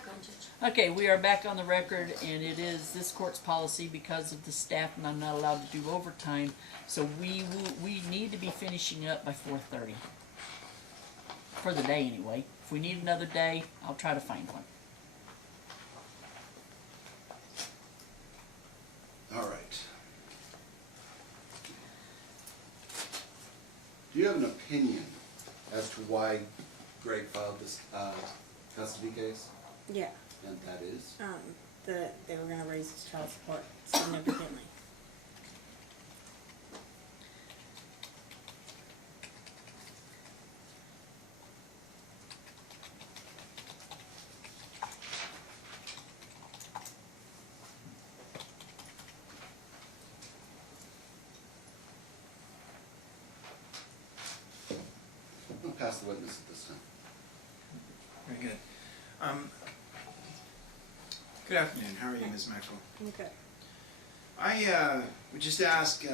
back on, Judge. Okay, we are back on the record, and it is this court's policy because of the staff, and I'm not allowed to do overtime. So we need to be finishing up by 4:30 for the day anyway. If we need another day, I'll try to find one. All right. Do you have an opinion as to why Greg filed this custody case? Yeah, And that is? they were gonna raise his child support significantly. I'll pass the witness at this time. Very good. Good afternoon. How are you, Ms. Maxwell? Okay. I would just ask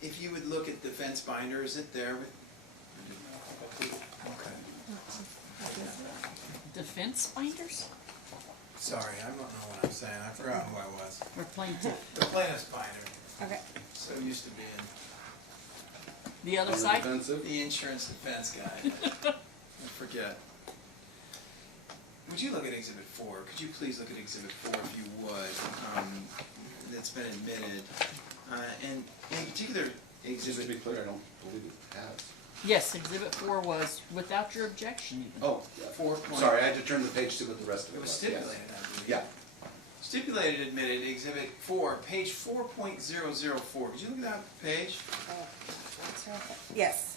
if you would look at the fence binder. Is it there? Okay. Defense binders Sorry, I don't know what I'm saying. I forgot who I was. or plaintiff? The plaintiff's binder. Okay. So used to being The other On the side? defensive? the insurance defense guy. I forget. Would you look at Exhibit 4? Could you please look at Exhibit 4 if you would? That's been admitted. And in particular, Just to Exhibit... be clear, I don't believe it has. Yes, Exhibit 4 was without your objection even. Oh, yeah. 4 point... Sorry, I had to turn the page to what the rest of it It was was. stipulated, Yes. I believe. Yeah. Stipulated admitted, Exhibit 4, page 4.004. Could you look at that page? Yes.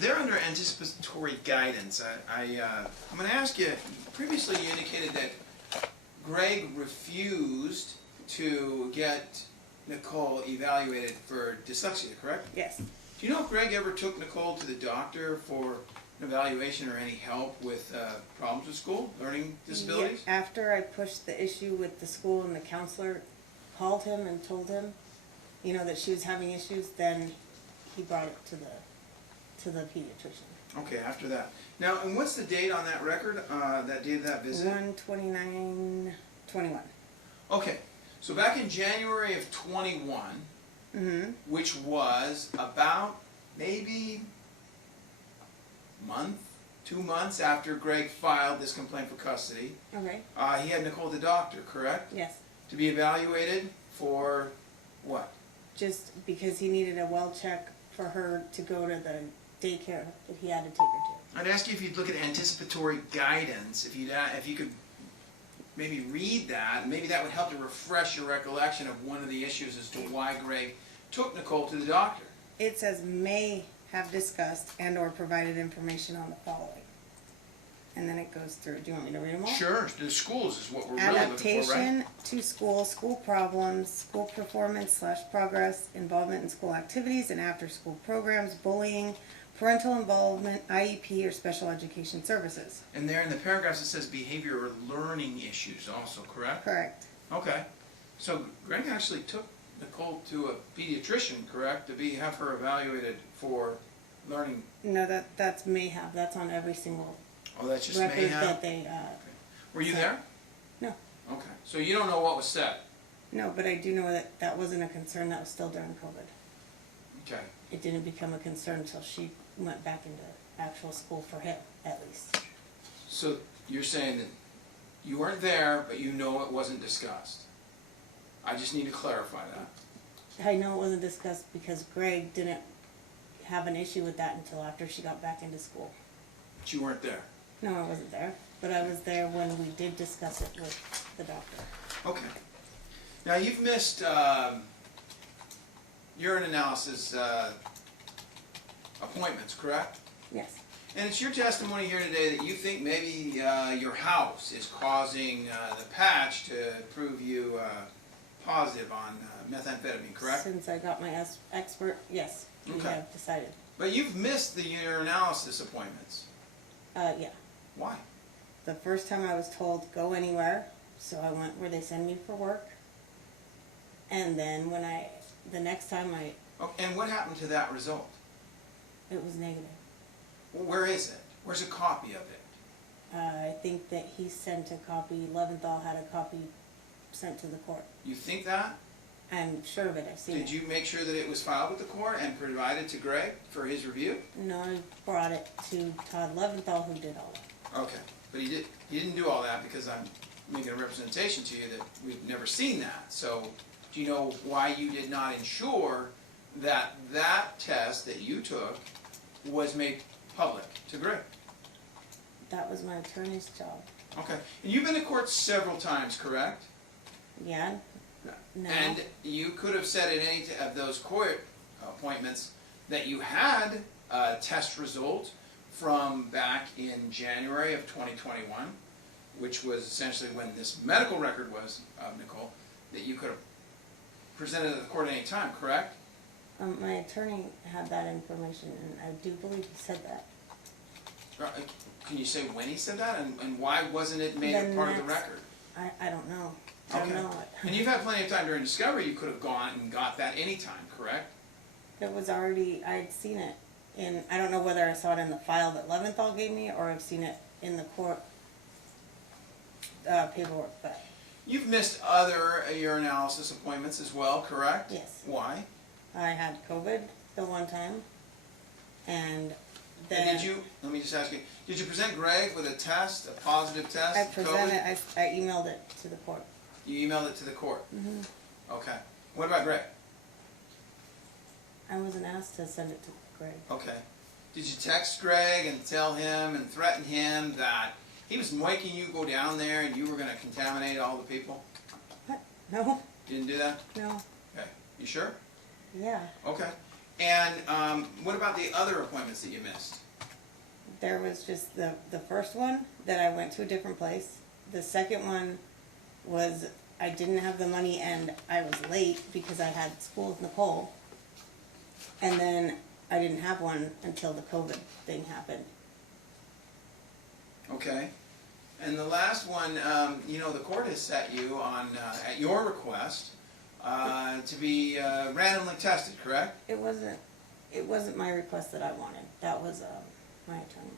They're under anticipatory guidance. I'm going to ask you, previously you indicated that Greg refused to get Nicole evaluated for dyslexia, correct? Yes. Do you know if Greg ever took Nicole to the doctor for an evaluation or any help with problems with school, learning disabilities? Yeah, after I pushed the issue with the school and the counselor called him and told him, you know, that she was having issues, then he brought it to the pediatrician. Okay, after that. Now, and what's the date on that record, that date of that visit? 1/29/21. Okay, so back in January of 21, Mm-hmm. which was about maybe month, 2 months after Greg filed this complaint for custody, Okay. he had Nicole the doctor, correct? Yes. To be evaluated for what? Just because he needed a well check for her to go to the daycare that he had to take her I'd ask you if you'd look at anticipatory guidance, if you could maybe read that, maybe that would help to refresh your recollection of one of the issues as to why Greg took Nicole to the doctor. to. It says may have discussed and or provided information on the following. And then it goes through. Do you want me to read them all? Sure, the schools is what we're really looking for, right? Adaptation to school, school problems, school performance / progress, involvement in school activities and after school programs, bullying, parental involvement, IEP or special education services. And there in the paragraphs it says behavior or learning issues also, correct? Correct. Okay. So Greg actually took Nicole to a pediatrician, correct, to have her evaluated for learning. No, that's may have. That's on every single Oh, that's just record mayhem? that they. Were you there? No. Okay. So you don't know what was said? No, but I do know that that wasn't a concern. That was still during COVID. Okay. It didn't become a concern until she went back into actual school for him, at least. So you're saying that you weren't there, but you know it wasn't discussed. I just need to clarify that. I know it wasn't discussed because Greg didn't have an issue with that until after she got back into school. But you weren't there. No, I wasn't there, but I was there when we did discuss it with the doctor. Okay. Now you've missed urine analysis appointments, correct? Yes. And it's your testimony here today that you think maybe your house is causing the patch to prove you positive on methamphetamine, correct? Since I got my expert, yes, we Okay. have decided. But you've missed the urinalysis appointments. Yeah. Why? The first time I was told, go anywhere, so I went where they send me for work. And then the next time Oh, and what happened to that result? it was negative. Well, where is it? Where's a copy of it? I think that he sent a copy, Leventhal had a copy sent to the court. You think that? I'm sure of it, I've seen it. Did you make sure that it was filed with the court and provided to Greg for his review? No, I brought it to Todd Leventhal, who did all that. Okay, but he didn't do all that because I'm making a representation to you that we've never seen that. So, do you know why you did not ensure that that test that you took was made public to Greg? That was my attorney's job. Okay, and you've been to court several times, correct? Yeah? No. And you could have said at any of those court appointments that you had a test result from back in January of 2021, which was essentially when this medical record was, Nicole, that you could have presented at the court at any time, correct? My attorney had that information, and I do believe he said that. Can you say when he said that, and why wasn't it made a Then part of the that's- record? I don't know. I don't Okay. know. And you've had plenty of time during discovery, you could have gone and got that anytime, correct? It was already, I'd seen it in, I don't know whether I saw it in the file that Leventhal gave me, or I've seen it in the court paperwork, but You've missed other urinalysis appointments as well, correct? yes. Why? I had COVID the one time, and then. And did you, let me just ask you, did you present Greg with a test, a positive test? I COVID? presented, I emailed it to the court. You emailed it to the court? Mhm. Okay. What about Greg? I wasn't asked to send it to Greg. Okay. Did you text Greg and tell him and threaten him that he was making you go down there and you were going to contaminate all the people? What? No, You didn't do that? no, Okay. You sure? yeah. Okay. And what about the other appointments that you missed? There was just the first one that I went to a different place. The second one was I didn't have the money and I was late because I had school with Nicole. And then I didn't have one until the COVID thing happened. Okay. And the last one, the court has set you on, at your request, to be randomly tested, correct? It wasn't my request that I wanted. That was my attorney.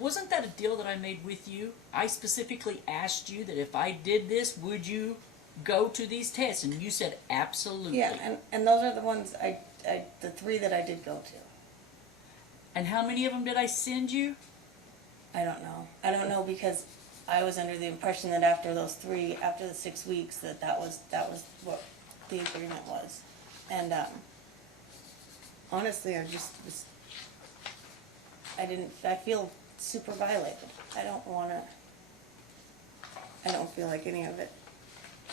Wasn't that a deal that I made with you? I specifically asked you that if I did this, would you go to these tests? And you said absolutely. Yeah, and those are the ones the three that I did go to. And how many of them did I send you? I don't know. I don't know because I was under the impression that after those three, after the 6 weeks, that was what the agreement was. And honestly, I just was. I feel super violated. I don't feel like any of it.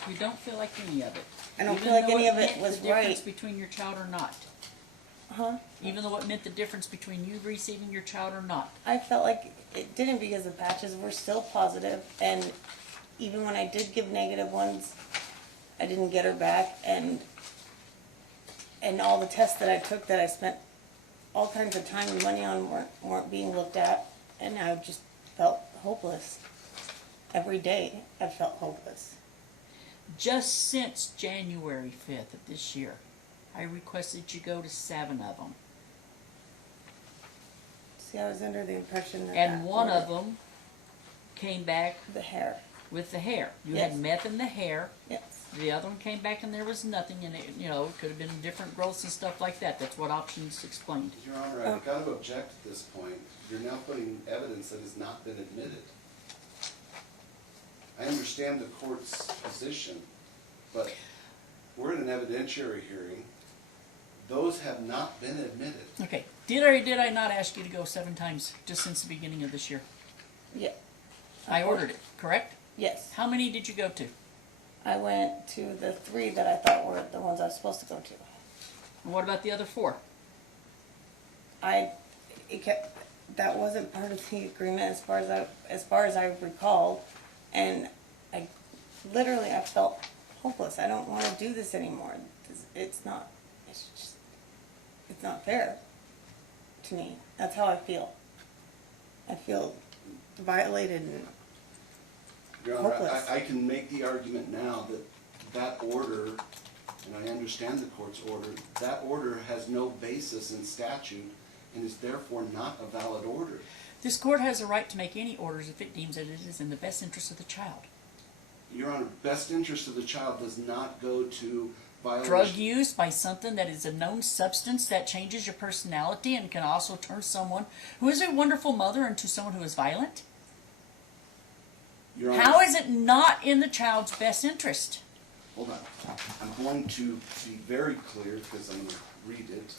You don't feel like any of it. I don't Even feel like though any of it meant was the difference right. between your child or not. Huh? Even though it meant the difference between you receiving your child or not. I felt like it didn't because the patches were still positive, and even when I did give negative ones, I didn't get her back, and all the tests that I took that I spent all kinds of time and money on weren't being looked at, and I just felt hopeless. Every day I felt hopeless. Just since January 5th of this year, I requested you go to 7 of them. See, I was under the impression that And one of them came back the hair. with the hair. You Yes. had meth in the hair. Yes. The other one came back and there was nothing in it. It could have been different growths and stuff like that. That's what options explained. Your Honor, I've got to object at this point. You're now putting evidence that has not been admitted. I understand the court's position, but we're in an evidentiary hearing. Those have not been admitted. Okay. Did or did I not ask you to go 7 times just since the beginning of this year? Yeah. I ordered it, correct? Yes. How many did you go to? I went to the 3 that I thought were the ones I was supposed to go to. And what about the other 4? That wasn't part of the agreement as far as I recall, and I felt hopeless. I don't want to do this anymore. It's not fair to me. That's how I feel. I feel violated and Your Honor, hopeless. I can make the argument now that order, and I understand the court's order, that order has no basis in statute and is therefore not a valid order. This court has a right to make any orders if it deems that it is in the best interest of the child. Your Honor, best interest of the child does not go to violation. Drug use by something that is a known substance that changes your personality and can also turn someone who is a wonderful mother into someone who is violent. Your Honor, How is it not in the child's best interest? hold on. I'm going to be very clear because I'm going to read it.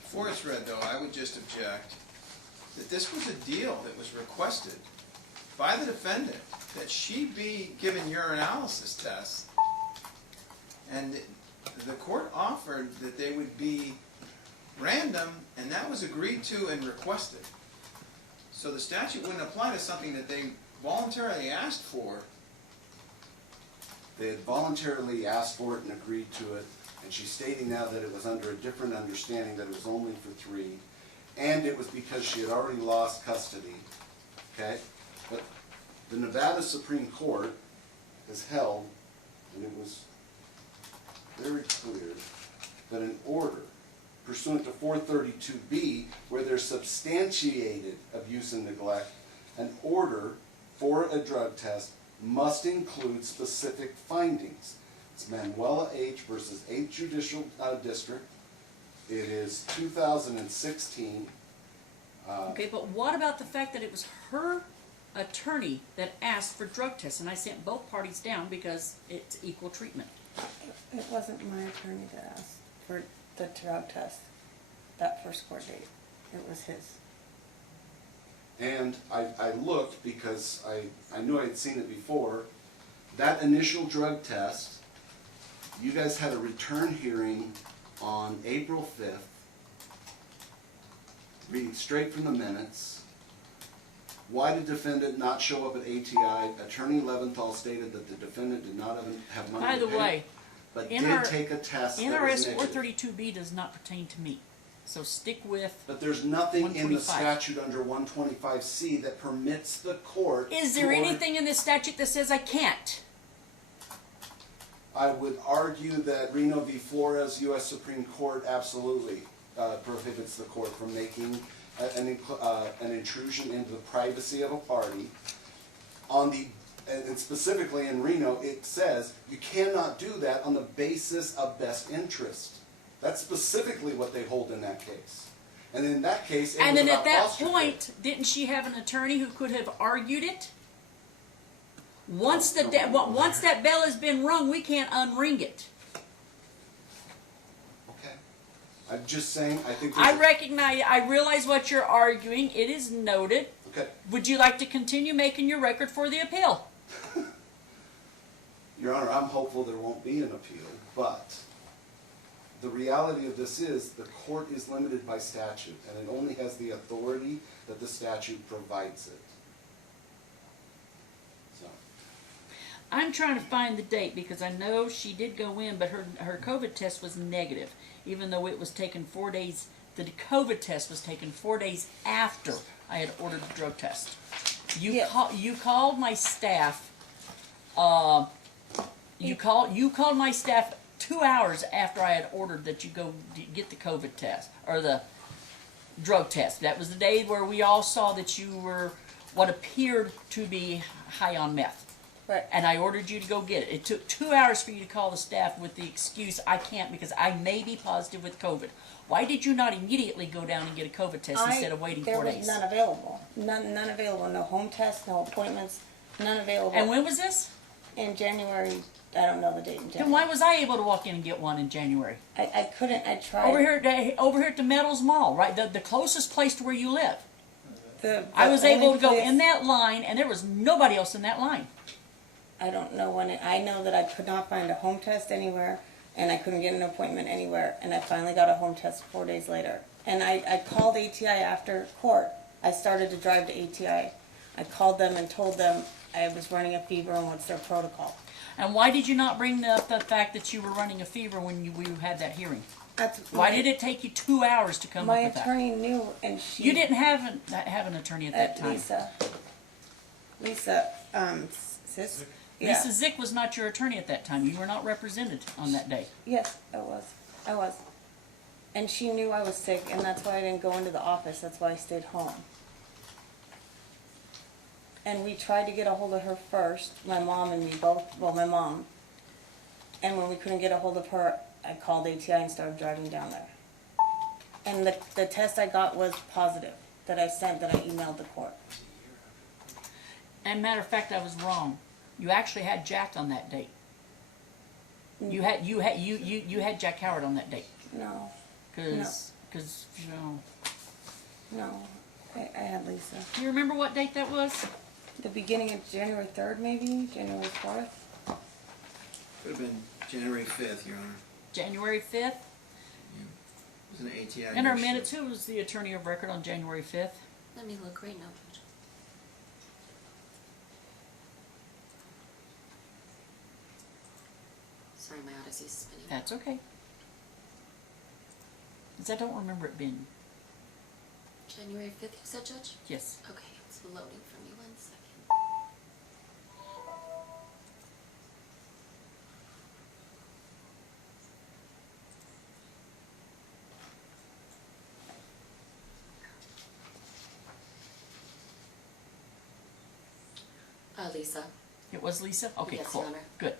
Before it's read, though, I would just object that this was a deal that was requested by the defendant, that she be given urinalysis tests, and the court offered that they would be random, and that was agreed to and requested. So the statute wouldn't apply to something that they voluntarily asked for. They had voluntarily asked for it and agreed to it, and she's stating now that it was under a different understanding, that it was only for 3, and it was because she had already lost custody, okay? But the Nevada Supreme Court has held, and it was very clear, that an order pursuant to 432B, where there's substantiated abuse and neglect, an order for a drug test must include specific findings. It's Manuela H. versus 8th Judicial District. It is 2016. Okay, but what about the fact that it was her attorney that asked for drug tests, and I sent both parties down because it's equal treatment? It wasn't my attorney that asked for the drug test, that first court date. It was his. And I looked because I knew I had seen it before. That initial drug test, you guys had a return hearing on April 5th. Reading straight from the minutes. Why did defendant not show up at ATI? Attorney Leventhal stated that the defendant did not have money By to the pay, way, but did take a test that was NRS negative. 432B does not pertain to me. So stick with. But there's nothing in the 125. statute under 125C that permits the court. Is there to anything in this statute that says I can't? I would argue that Reno v. Flores, U.S. Supreme Court, absolutely prohibits the court from making an intrusion into the privacy of a party. And specifically in Reno, it says you cannot do that on the basis of best interest. That's specifically what they hold in that case. And in that case, it And was then about at that foster point, care. didn't she have an attorney who could have argued it? Once that bell has been rung, we can't unring it. Okay. I'm just saying, I think I realize what you're arguing. It is noted. okay. Would you like to continue making your record for the appeal? Your Honor, I'm hopeful there won't be an appeal, but the reality of this is the court is limited by statute, and it only has the authority that the statute provides it. So, I'm trying to find the date because I know she did go in, but her COVID test was negative, even though it was taken 4 days. The COVID test was taken 4 days after I had ordered the drug test. You called my staff. You called my staff 2 hours after I had ordered that you go get the COVID test or the drug test. That was the day where we all saw that you were what appeared to be high on meth. Right. And I ordered you to go get it. It took 2 hours for you to call the staff with the excuse, I can't because I may be positive with COVID. Why did you not immediately go down and get a COVID test instead of waiting 4 days? There was none available. None available. No home tests, no appointments, none available. And when was this? In January, I don't know the date in Then January. why was I able to walk in and get one in January? I couldn't, I tried. Over here at the Metals Mall, right? The closest place to where you live. I was The able only to go place- in that line and there was nobody else in that line. I don't know when I know that I could not find a home test anywhere, and I couldn't get an appointment anywhere, and I finally got a home test 4 days later. And I called ATI after court. I started to drive to ATI. I called them and told them I was running a fever and what's their protocol. And why did you not bring up the fact that you were running a fever when we had that hearing? That's Why did it take you 2 hours to come my up with that? attorney knew, and she. You didn't have an attorney at that time. Lisa, sis. Yeah. Lisa Zick was not your attorney at that time. You were not represented on that day. Yes, I was. And she knew I was sick, and that's why I didn't go into the office. That's why I stayed home. And we tried to get a hold of her first, my mom and me both, well, my mom. And when we couldn't get a hold of her, I called ATI and started driving down there. And the test I got was positive, that I sent, that I emailed the court. And matter of fact, I was wrong. You actually had Jack on that date. You had Jack Howard on that date. No, Cause you know. no, I had Lisa. You remember what date that was? The beginning of January 3rd, maybe, January 4th. Could have been January 5th, Your Honor. January 5th? It was an ATI. In our issue. minutes, who was the attorney of record on January 5th? Let me look right now, Judge. Sorry, my Odyssey's spinning. That's okay. 'Cause I don't remember it being. January 5th, you said, Judge? Yes. Okay, it's loading for me. 1 second. Lisa. It was Lisa? Okay, Yes, cool. Your Honor. Good.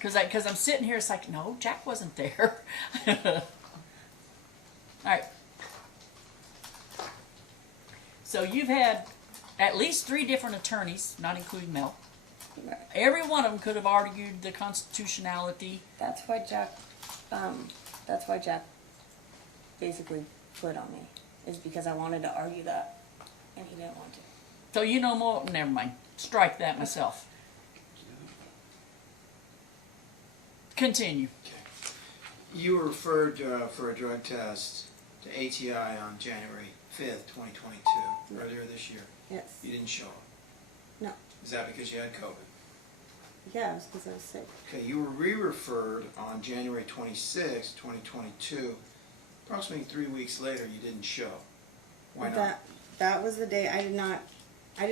Cause I'm sitting here, it's like, no, Jack wasn't there. Alright. So you've had at least 3 different attorneys, not including Mel. Every one of them could have argued the constitutionality. That's why Jack basically quit on me, is because I wanted to argue that, and he didn't want to. So you know more, never mind. Strike that myself. Continue. Okay. You were referred for a drug test to ATI on January 5th, 2022, earlier this year. Yes. You didn't show up. No. Is that because you had COVID? Yeah, it was because I was sick. Okay, you were re-referred on January 26th, 2022. Approximately 3 weeks later, you didn't show. Why not? That was the day I did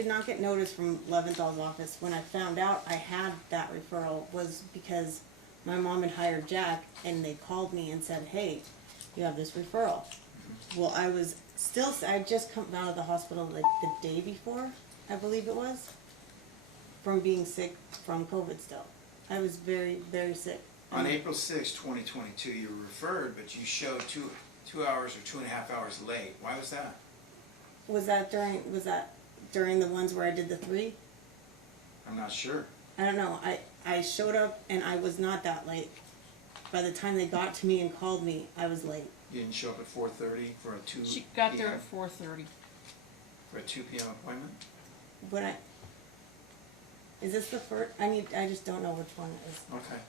not get notice from Leventhal's office. When I found out I had that referral was because my mom had hired Jack, and they called me and said, hey, you have this referral. Well, I had just come out of the hospital like the day before, I believe it was, from being sick from COVID still. I was very, very sick. On April 6th, 2022, you were referred, but you showed two hours or 2.5 hours late. Why was that? Was that during the ones where I did the 3? I'm not sure. I don't know. I showed up and I was not that late. By the time they got to me and called me, I was late. You didn't show up at 4:30 for a 2 She got there p.m. at 4:30. for a 2 p.m. appointment? But is this the first? I just don't know which one it is. Okay.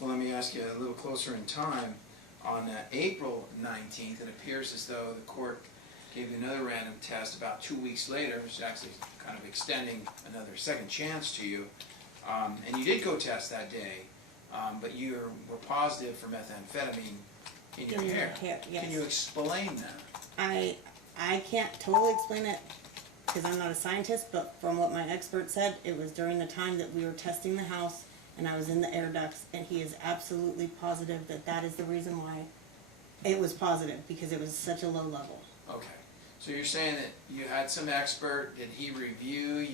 Well, let me ask you a little closer in time. On April 19th, it appears as though the court gave you another random test about 2 weeks later, which is actually kind of extending another second chance to you. And you did go test that day, but you were positive for methamphetamine in your hair. Yes. Can you explain that? I can't totally explain it because I'm not a scientist, but from what my expert said, it was during the time that we were testing the house and I was in the air ducts, and he is absolutely positive that is the reason why it was positive, because it was such a low level. Okay. So you're saying that you had some expert, did he review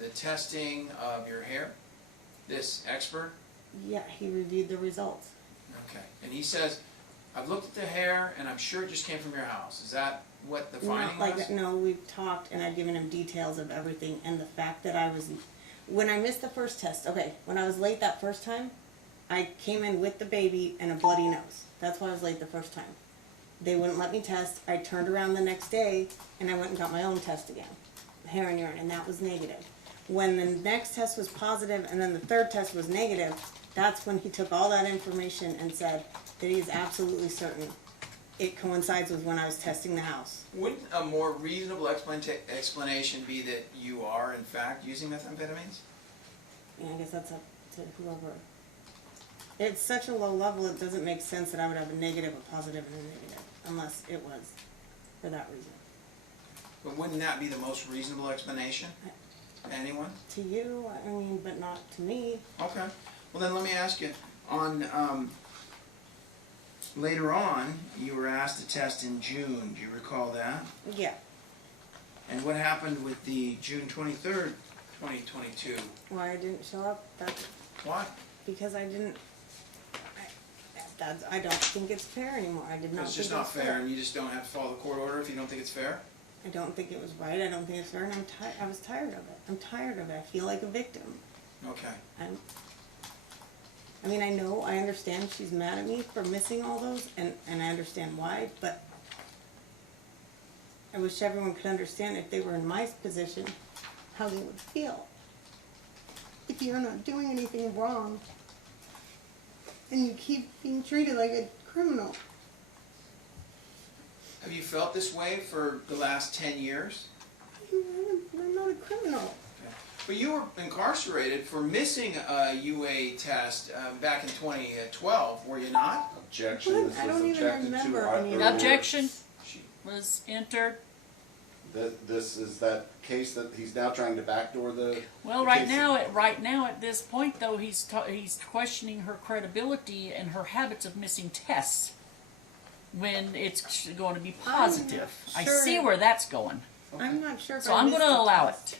the testing of your hair? This expert? Yeah, he reviewed the results. Okay. And he says, I've looked at the hair and I'm sure it just came from your house. Is that what the finding Not like was? that. No, we've talked and I've given him details of everything, and the fact that when I missed the first test, okay, when I was late that first time, I came in with the baby and a bloody nose. That's why I was late the first time. They wouldn't let me test. I turned around the next day and I went and got my own test again, hair and urine, and that was negative. When the next test was positive and then the third test was negative, that's when he took all that information and said that he is absolutely certain it coincides with when I was testing the house. Wouldn't a more reasonable explanation be that you are in fact using methamphetamines? Yeah, I guess that's up to whoever. It's such a low level, it doesn't make sense that I would have a negative, a positive, and a negative, unless it was for that reason. But wouldn't that be the most reasonable explanation? Anyone? To you, but not to me. Okay. Well then let me ask you, on later on, you were asked to test in June. Do you recall that? Yeah. And what happened with the June 23rd, 2022? Why I didn't show up? That's Why? because I didn't. I don't think it's fair anymore. I did not. It's just think not it was fair, and you just don't have to follow the court order if you don't think it's fair? I don't think it was right. I don't think it's fair, and I was tired of it. I'm tired of it. I feel like a victim. Okay. I mean, I understand she's mad at me for missing all those, and I understand why, but I wish everyone could understand if they were in my position, how they would feel. If you're not doing anything wrong, and you keep being treated like a criminal. Have you felt this way for the last 10 years? I'm not a criminal. Okay. But you were incarcerated for missing a UA test back in 2012, were you not? Objection, this I was don't even objected remember to. any of earlier. Objection She- was entered. This is that case that he's now trying to backdoor the. Well, the right case. now at this point though, he's questioning her credibility and her habits of missing tests when it's going to be positive. I sure. see where that's going. I'm not sure if So I I'm missed going to a allow test. it.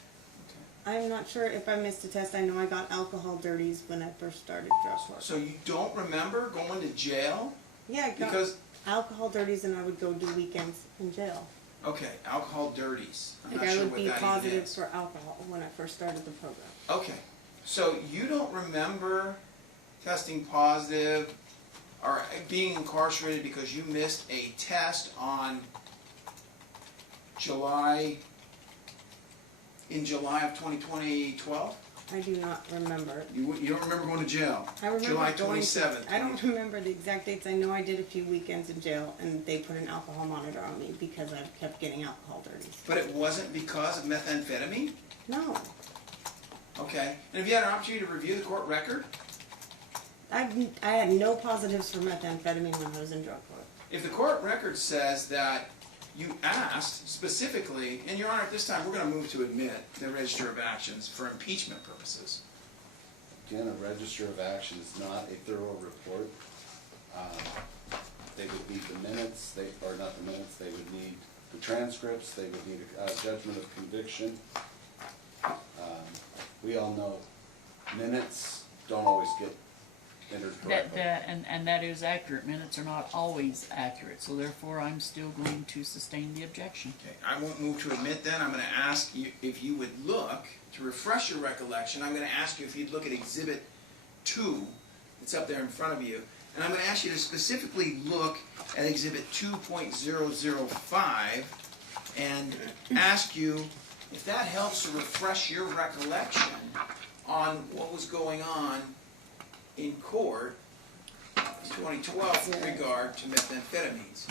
I'm not sure if I missed a test. I know I got alcohol dirties when I first started drug work. So you don't remember going to jail? Yeah, I got Because, alcohol dirties and I would go do weekends in jail. okay, alcohol dirties. I'm Like not I sure would what be that even positive is. for alcohol when I first started the program. Okay, so you don't remember testing positive or being incarcerated because you missed a test on in July of 2012? I do not remember. You don't remember going to jail? I remember July going 27th. I don't remember the exact dates. I know I did a few weekends in jail and they put an alcohol monitor on me because I kept getting alcohol dirties. But it wasn't because of methamphetamine? No. Okay, and have you had an opportunity to review the court record? I had no positives for methamphetamine when I was in drug court. If the court record says that you asked specifically, and Your Honor, at this time, we're going to move to admit the register of actions for impeachment purposes. Again, a register of action is not a thorough report. They would need the minutes, or not the minutes, they would need the transcripts, they would need a judgment of conviction. We all know minutes don't always get entered correctly. And that is accurate. Minutes are not always accurate, so therefore I'm still going to sustain the objection. Okay, I won't move to admit then. I'm going to ask you if you would look, to refresh your recollection, I'm going to ask you if you'd look at Exhibit 2. It's up there in front of you. And I'm going to ask you to specifically look at Exhibit 2.005 and ask you if that helps to refresh your recollection on what was going on in court in 2012 with regard to methamphetamines.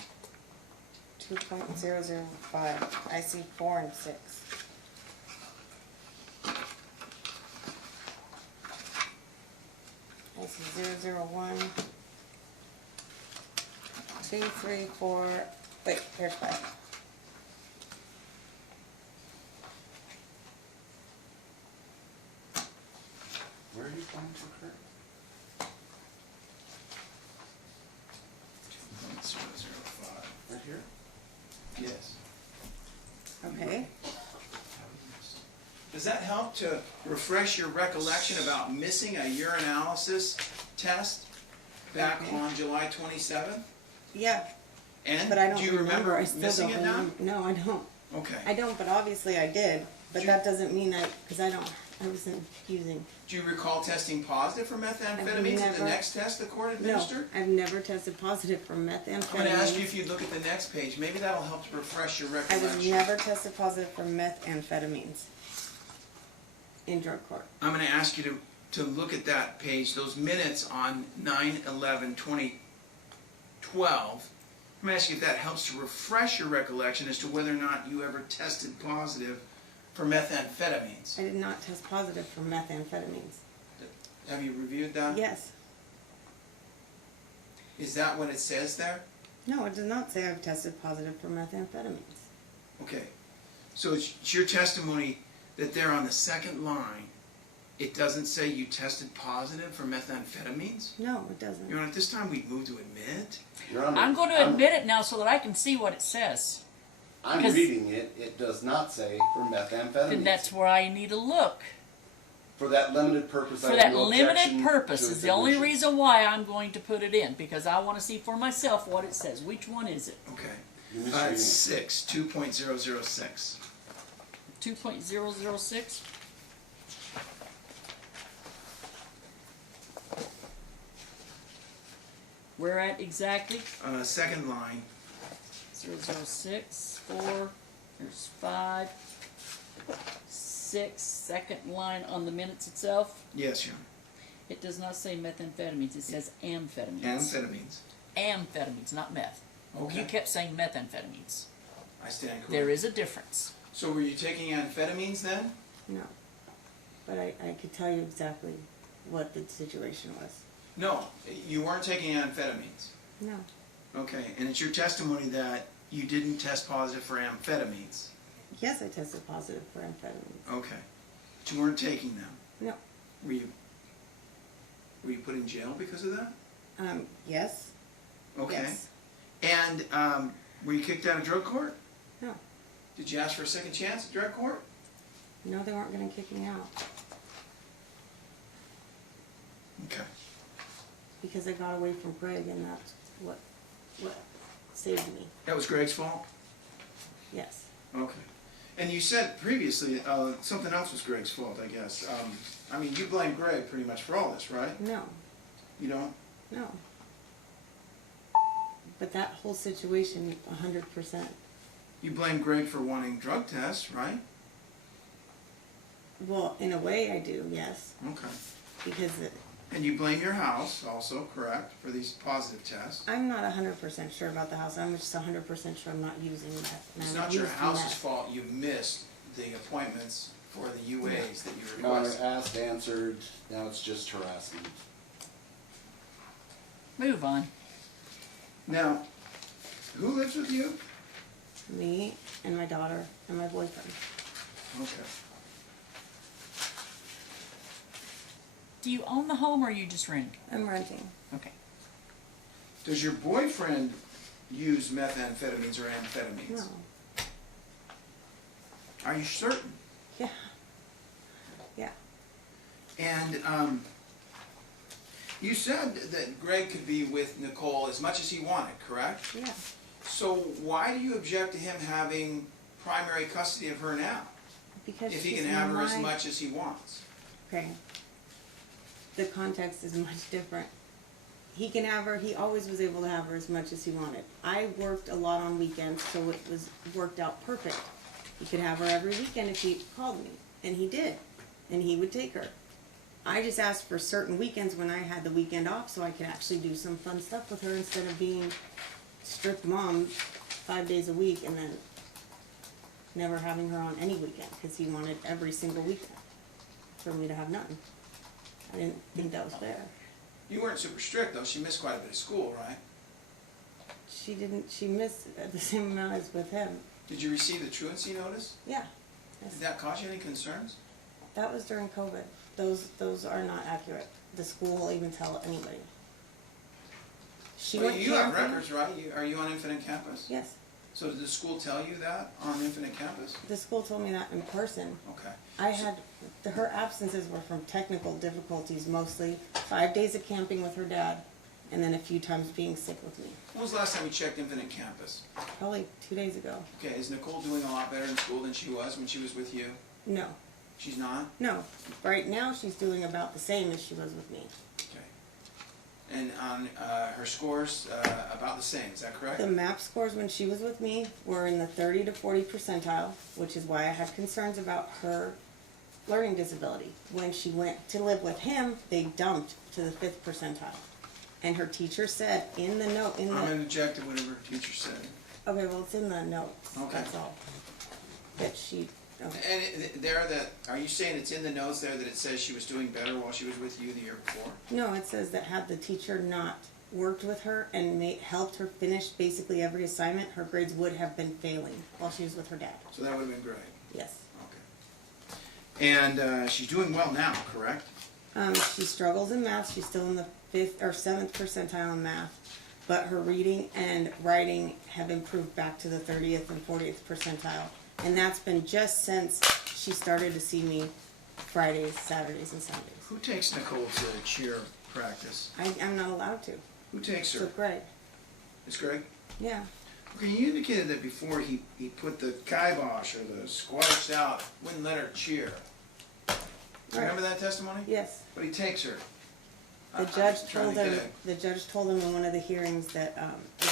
2.005. I see 4 and 6. I see 001. 2, 3, 4. Wait, here's 5. Where are you going to, Kurt? 2.005. Right here? Yes. Okay. Does that help to refresh your recollection about missing a urinalysis test back Okay. on July 27th? Yeah, And but I don't do you remember I still missing don't it now? remember. No, I don't. Okay. I don't, but obviously I did. But Do- that doesn't mean because I wasn't using. Do you recall testing positive for methamphetamines in the never- next test the court No, administered? I've never tested positive for methamphetamine. I'm going to ask you if you'd look at the next page. Maybe that'll help to refresh your I was recollection. never tested positive for methamphetamines in drug court. I'm going to ask you to look at that page, those minutes on 9/11/2012. I'm going to ask you if that helps to refresh your recollection as to whether or not you ever tested positive for methamphetamines. I did not test positive for methamphetamines. Have you reviewed that? Yes. Is that what it says there? No, it does not say I've tested positive for methamphetamines. Okay. So it's your testimony that there on the second line, it doesn't say you tested positive for methamphetamines? No, it doesn't. Your Honor, at this time we'd move to admit. Your Honor, I'm going to admit it now so that I can see what it says. I'm 'cause- reading it, it does not say for methamphetamines. And that's where I need to look. For that limited purpose, I For have that no objection limited purpose to is its the only admission. reason why I'm going to put it in, because I want to see for myself what it says. Which one is it? Okay. You're misreading it. 6, 2.006. 2.006? Where at exactly? Second line. 006, 4, there's 5, 6, second line on the minutes itself. Yes, Your Honor. It does not say methamphetamines, it says amphetamines. Amphetamines. Amphetamines, not meth. Okay. You kept saying methamphetamines. I stand corrected. There is a difference. So were you taking amphetamines then? No. But I could tell you exactly what the situation was. No, you weren't taking amphetamines. No. Okay, and it's your testimony that you didn't test positive for amphetamines. Yes, I tested positive for amphetamines. Okay, but you weren't taking them. No. Were you put in jail because of that? Yes. Okay. Yes. And were you kicked out of drug court? No. Did you ask for a second chance at drug court? No, they weren't going to kick me out Okay. because I got away from Greg, and that's what saved me. That was Greg's fault? Yes. Okay. And you said previously something else was Greg's fault, I guess. I mean, you blame Greg pretty much for all this, right? No. You don't? No. But that whole situation, 100%. You blame Greg for wanting drug tests, right? Well, in a way I do, yes. Okay. Because And you blame your house also, correct, for these positive tests? I'm not 100% sure about the house. I'm just 100% sure I'm not using that. And It's I not your used house's that. fault you missed the appointments for the UAs that you Your Honor, requested. asked, answered, now it's just harassment. Move on. Now, who lives with you? Me and my daughter and my boyfriend. Okay. Do you own the home or are you just renting? I'm renting. Okay. Does your boyfriend use methamphetamines or amphetamines? No. Are you certain? Yeah. Yeah. And you said that Greg could be with Nicole as much as he wanted, correct? Yeah. So why do you object to him having primary custody of her now? Because If he she's can have her as my- much as he wants? Okay. The context is much different. He can have her, he always was able to have her as much as he wanted. I worked a lot on weekends, so it was worked out perfect. He could have her every weekend if he called me, and he did, and he would take her. I just asked for certain weekends when I had the weekend off so I could actually do some fun stuff with her instead of being strict mom 5 days a week and then never having her on any weekend because he wanted every single weekend for me to have none. I didn't think that was fair. You weren't super strict though, she missed quite a bit of school, right? She missed the same amount as with him. Did you receive the truancy notice? Yeah. Did that cause you any concerns? That was during COVID. Those are not accurate. The school will even tell anybody. She Well, went you have camping. records, right? Are you on Infinite Campus? Yes. So did the school tell you that on Infinite Campus? The school told me that in person. Okay. I had, her absences were from technical difficulties mostly. 5 days of camping with her dad, and then a few times being sick with me. When was the last time you checked Infinite Campus? Probably 2 days ago. Okay, is Nicole doing a lot better in school than she was when she was with you? No. She's not? No. Right now she's doing about the same as she was with me. Okay. And on her scores, about the same, is that correct? The MAP scores when she was with me were in the 30 to 40 percentile, which is why I had concerns about her learning disability. When she went to live with him, they dumped to the 5th percentile. And her teacher said in the note, I'm gonna object to whatever her teacher said. okay, well, it's in the notes, Okay. that's all. That she, okay. And are you saying it's in the notes there that it says she was doing better while she was with you the year before? No, it says that had the teacher not worked with her and helped her finish basically every assignment, her grades would have been failing while she was with her dad. So that would have been great. Yes. Okay. And she's doing well now, correct? She struggles in math. She's still in the 5th or 7th percentile in math, but her reading and writing have improved back to the 30th and 40th percentile. And that's been just since she started to see me Fridays, Saturdays, and Sundays. Who takes Nicole to cheer practice? I'm not allowed to. Who takes So her? Greg. It's Greg? Yeah. Okay, you indicated that before he put the kibosh or the squashed out, wouldn't let her cheer. Do you remember that testimony? Yes. But he takes her. The I'm judge just trying told to him. get The judge told him in one of the hearings that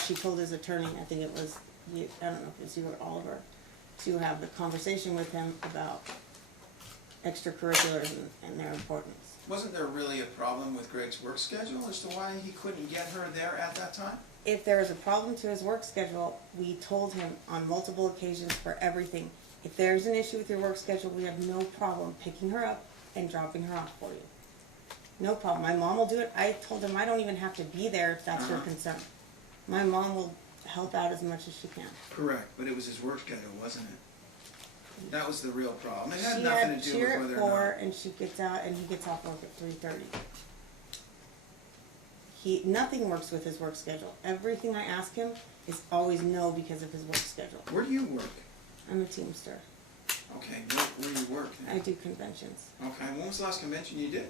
she told his attorney. I think it was you. I don't know if it was you or Oliver, to have the conversation with him about extracurriculars and their importance. Wasn't there really a problem with Greg's work schedule as to why he couldn't get her there at that time? If there was a problem to his work schedule, we told him on multiple occasions for everything. If there's an issue with your work schedule, we have no problem picking her up and dropping her off for you. No problem. My mom will do it. I told him I don't even have to be there if that's your concern. My mom will help out as much as she can. Correct, but it was his work schedule, wasn't it? That was the real problem. It had She nothing had to do with cheer whether at or 4 not. and she gets out and he gets off work at 3:30. Nothing works with his work schedule. Everything I ask him is always no because of his work schedule. Where do you work? I'm a Teamster. Okay, where do you work then? I do conventions. Okay, when was the last convention you did?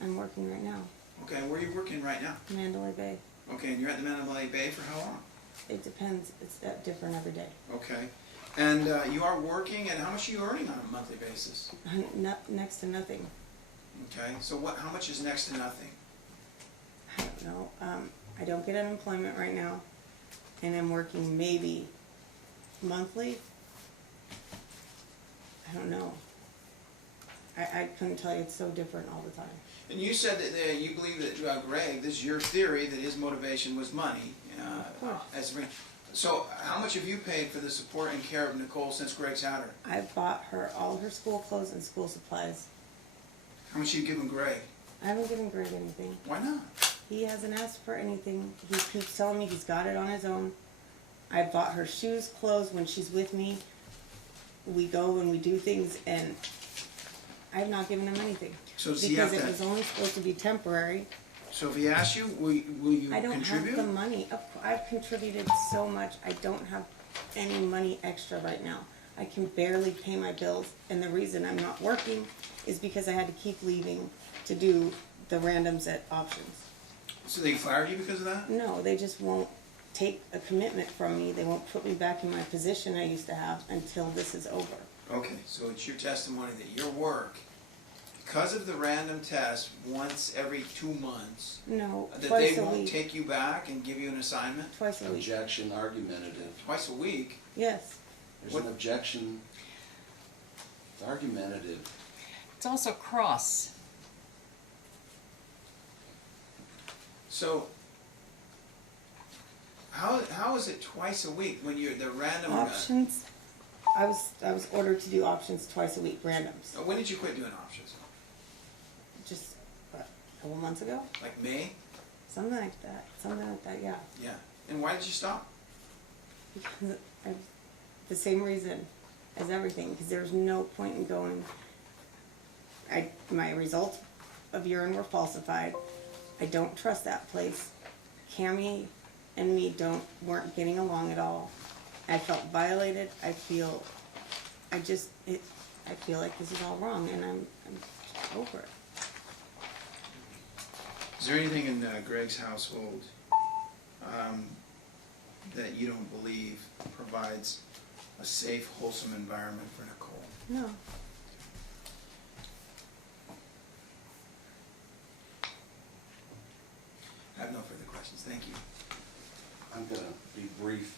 I'm working right now. Okay, where are you working right now? Mandalay Bay. Okay, and you're at the Mandalay Bay for how long? It depends. It's different every day. Okay, and you are working, and how much are you earning on a monthly basis? Next to nothing. Okay, so how much is next to nothing? I don't know. I don't get unemployment right now, and I'm working maybe monthly. I don't know. I couldn't tell you. It's so different all the time. And you said that you believe that Greg, this is your theory, that his motivation was money. Of course. So how much have you paid for the support and care of Nicole since Greg's had her? I bought her all her school clothes and school supplies. How much have you given Greg? I haven't given Greg anything. Why not? He hasn't asked for anything. He keeps telling me he's got it on his own. I bought her shoes, clothes when she's with me. We go and we do things, and I've not given him anything. So does he have because it to? was only supposed to be temporary. So if he asks you, will you I don't contribute? have the money. I've contributed so much. I don't have any money extra right now. I can barely pay my bills, and the reason I'm not working is because I had to keep leaving to do the randoms at options. So they fired you because of that? No, they just won't take a commitment from me. They won't put me back in my position I used to have until this is over. Okay, so it's your testimony that your work, because of the random test once every 2 months, No, that twice they a won't week. take you back and give you an assignment? Twice a week. Objection, argumentative. Twice a week? Yes. There's What- an objection. It's argumentative. It's also cross. So, how is it twice a week when you're the random? Options. I was ordered to do options twice a week, randoms. When did you quit doing options? Just what, a couple months ago, Like May? something like that. Something like that. Yeah. Yeah. And why did you stop? Because the same reason as everything. Because there's no point in going. My results of urine were falsified. I don't trust that place. Cammie and me weren't getting along at all. I felt violated. I feel like this is all wrong, and I'm over it. Is there anything in Greg's household that you don't believe provides a safe, wholesome environment for Nicole? No. I have no further questions. Thank you. I'm gonna be brief,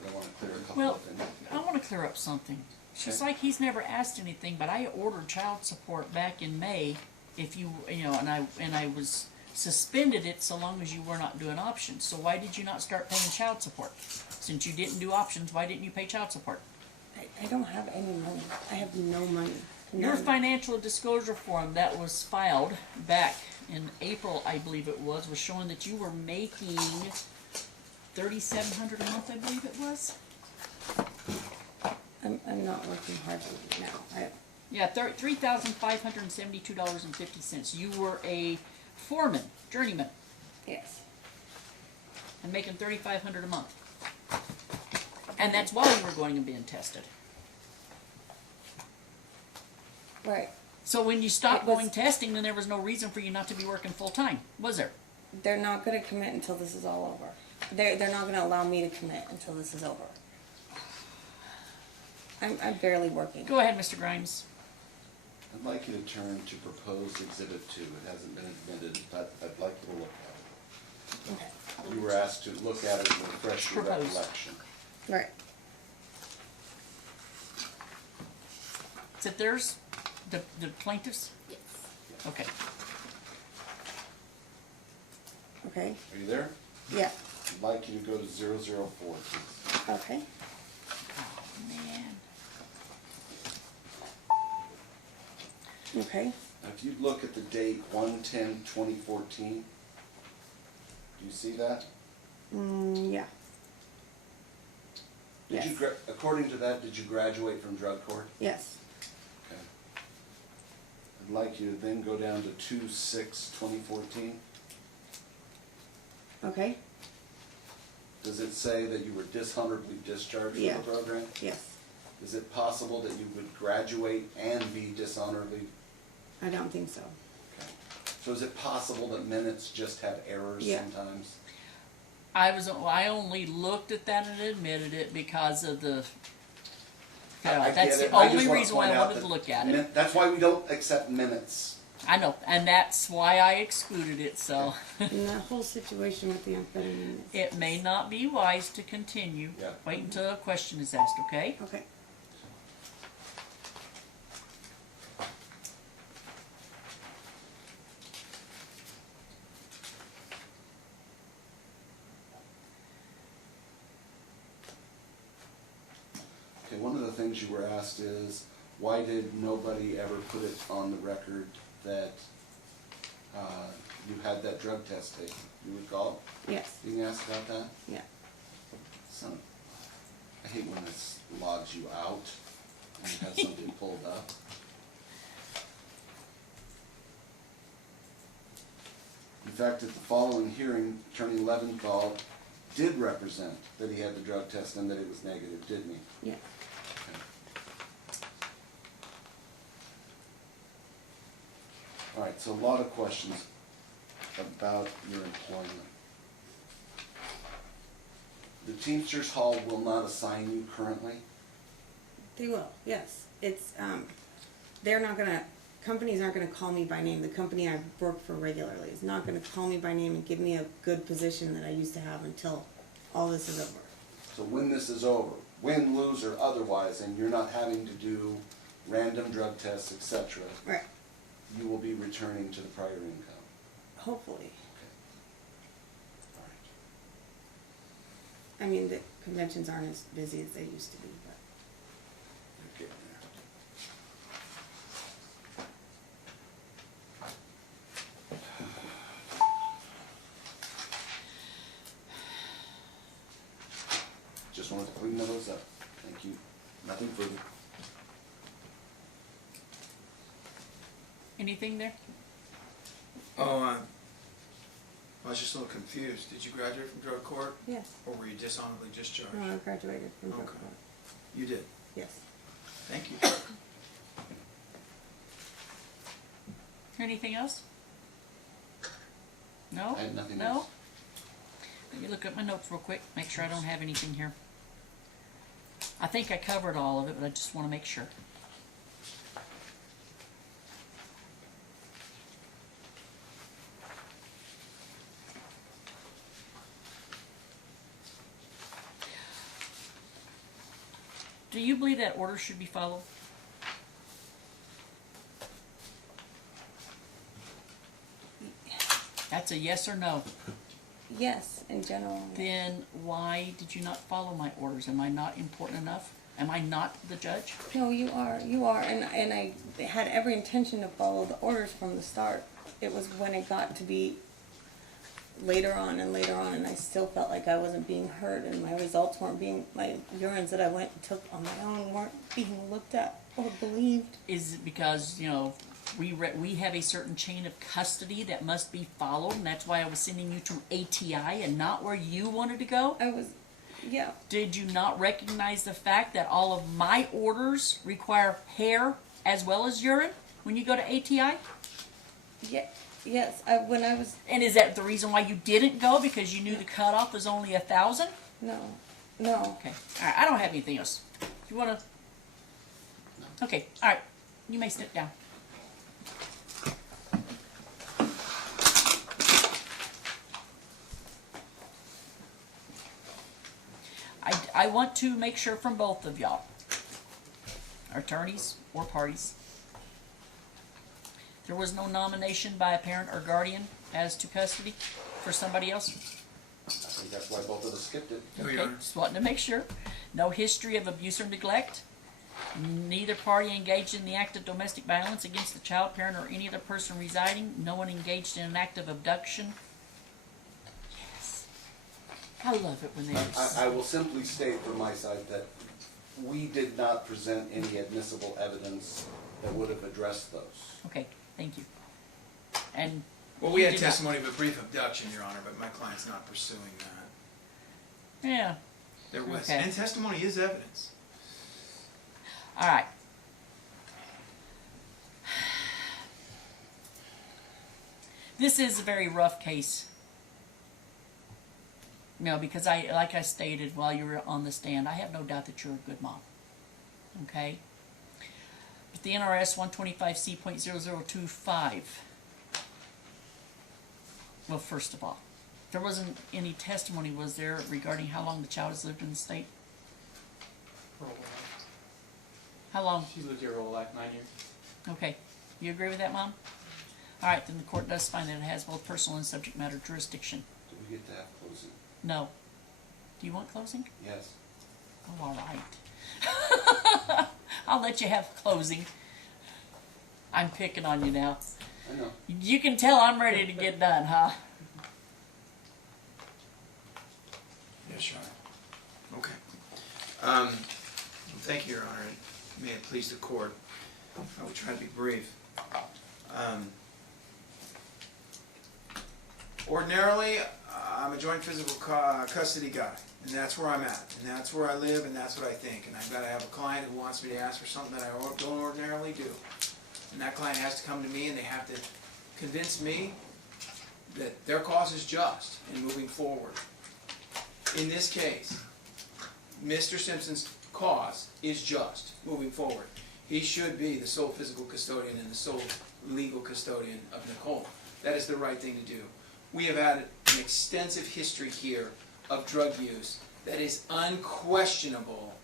but I wanna clear a couple Well, of things. I want to clear up something. It's just Okay. like he's never asked anything, but I ordered child support back in May. If you know, and I was suspended it so long as you were not doing options. So why did you not start paying child support? Since you didn't do options, why didn't you pay child support? I don't have any money. I have no money. Your None. financial disclosure form that was filed back in April, I believe it was showing that you were making $3,700 a month, I believe it was. I'm not working hard now. Yeah, $3,572.50. You were a foreman, journeyman, Yes. and making $3,500 a month. And that's why you were going and being tested. Right. So when you stopped It was- going testing, then there was no reason for you not to be working full time, was there? They're not gonna commit until this is all over. They're not gonna allow me to commit until this is over. I'm barely working. Go ahead, Mr. Grimes. I'd like you to turn to proposed exhibit 2. It hasn't been admitted, but I'd like you to look at Okay. it. You were asked to look at it and refresh your Proposed. recollection. Right. Is it theirs? The plaintiffs? Yes. Okay. Okay. Are you there? Yeah. I'd like you to go to 004, please. Okay. Oh, man. Okay. Now, if you look at the date 1/10/2014, do you see that? Yeah. Did you, Yes. according to that, did you graduate from drug court? Yes. Okay. I'd like you to then go down to 2/6/2014. Okay. Does it say that you were dishonorably discharged from Yeah. the program? Yes. Is it possible that you would graduate and be dishonorably? I don't think so. Okay. So is it possible that minutes just have errors Yeah. sometimes? I only looked at that and admitted it because of the. I That's get the it. I just only wanna reason why point I out wanted that to look at it. That's why we don't accept minutes. I know, and that's why I excluded it. So And that whole situation with the amphetamine. it may not be wise to continue. Yeah. Wait until a question is asked. Okay. Okay. Okay, one of the things you were asked is, why did nobody ever put it on the record that you had that drug test taken? You recall Yes. being asked about that? Yeah. Son, I hate when this logs you out and you have something pulled up. In fact, at the following hearing, Attorney Leventhal did represent that he had the drug test and that it was negative, didn't he? Yeah. Okay. All right, so a lot of questions about your employment. The Teamsters Hall will not assign you currently? They will. Yes. It's they're not gonna. Companies aren't gonna call me by name. The company I work for regularly is not gonna call me by name and give me a good position that I used to have until all this is over. So when this is over, win, lose, or otherwise, and you're not having to do random drug tests, etc., Right. you will be returning to the prior income. Hopefully. Okay. All right. I mean, the conventions aren't as busy as they used to be, but You're getting there. Just wanted to clean those up. Thank you. Nothing further. Anything there? Oh, I was just a little confused. Did you graduate from drug court, yes. or were you dishonorably discharged? No, I graduated from drug Okay. court. You did. Yes. Thank you. Anything else? No? I had nothing No? else. Let me look at my notes real quick, make sure I don't have anything here. I think I covered all of it, but I just want to make sure. Do you believe that order should be followed? That's a yes or no. Yes, in general. Then why did you not follow my orders? Am I not important enough? Am I not the judge? No, you are, and I had every intention to follow the orders from the start. It was when it got to be later on, and I still felt like I wasn't being heard, and my results weren't being, my urines that I went and took on my own weren't being looked at Or believed. is it because, we have a certain chain of custody that must be followed, and that's why I was sending you to ATI and not where you wanted to go? Yeah. Did you not recognize the fact that all of my orders require hair as well as urine when you go to ATI? Yeah. Yes. When I was. And is that the reason why you didn't go, because you knew the cutoff was only 1,000? No. Okay. All right. I don't have anything else. You want to? Okay. All right. You may sit down. I want to make sure from both of y'all, attorneys or parties, there was no nomination by a parent or guardian as to custody for somebody else? I think that's why both of us skipped it. No, Okay, Your Honor. just wanting to make sure. No history of abuse or neglect. Neither party engaged in the act of domestic violence against the child, parent, or any other person residing. No one engaged in an act of abduction. Yes. I love it when they I will simply state from my side that we did not present any admissible evidence that would have addressed those. Okay, thank you. And Well, we had You did not- testimony of a brief abduction, Your Honor, but my client's not pursuing that. yeah, There was, Okay. and testimony is evidence. all right. This is a very rough case. Because like I stated while you were on the stand, I have no doubt that you're a good mom. Okay? But the NRS 125C.0025. Well, first of all, there wasn't any testimony, was there, regarding how long the child has lived in the state? Her whole life. How long? She's lived here her whole life, 9 years. Okay. You agree with that, Mom? All right, then the court does find that it has both personal and subject matter jurisdiction. Do we get to have closing? No. Do you want closing? Yes. Oh, all right. I'll let you have closing. I'm picking on you now. I know. You can tell I'm ready to get done, huh? Yes, Your Honor. Okay. Thank you, Your Honor. May it please the court. I will try to be brief. Ordinarily, I'm a joint physical custody guy, and that's where I'm at, and that's where I live, and that's what I think. And I've got to have a client who wants me to ask for something that I don't ordinarily do. And that client has to come to me, and they have to convince me that their cause is just in moving forward. In this case, Mr. Simpson's cause is just moving forward. He should be the sole physical custodian and the sole legal custodian of Nicole. That is the right thing to do. We have had an extensive history here of drug use that is unquestionable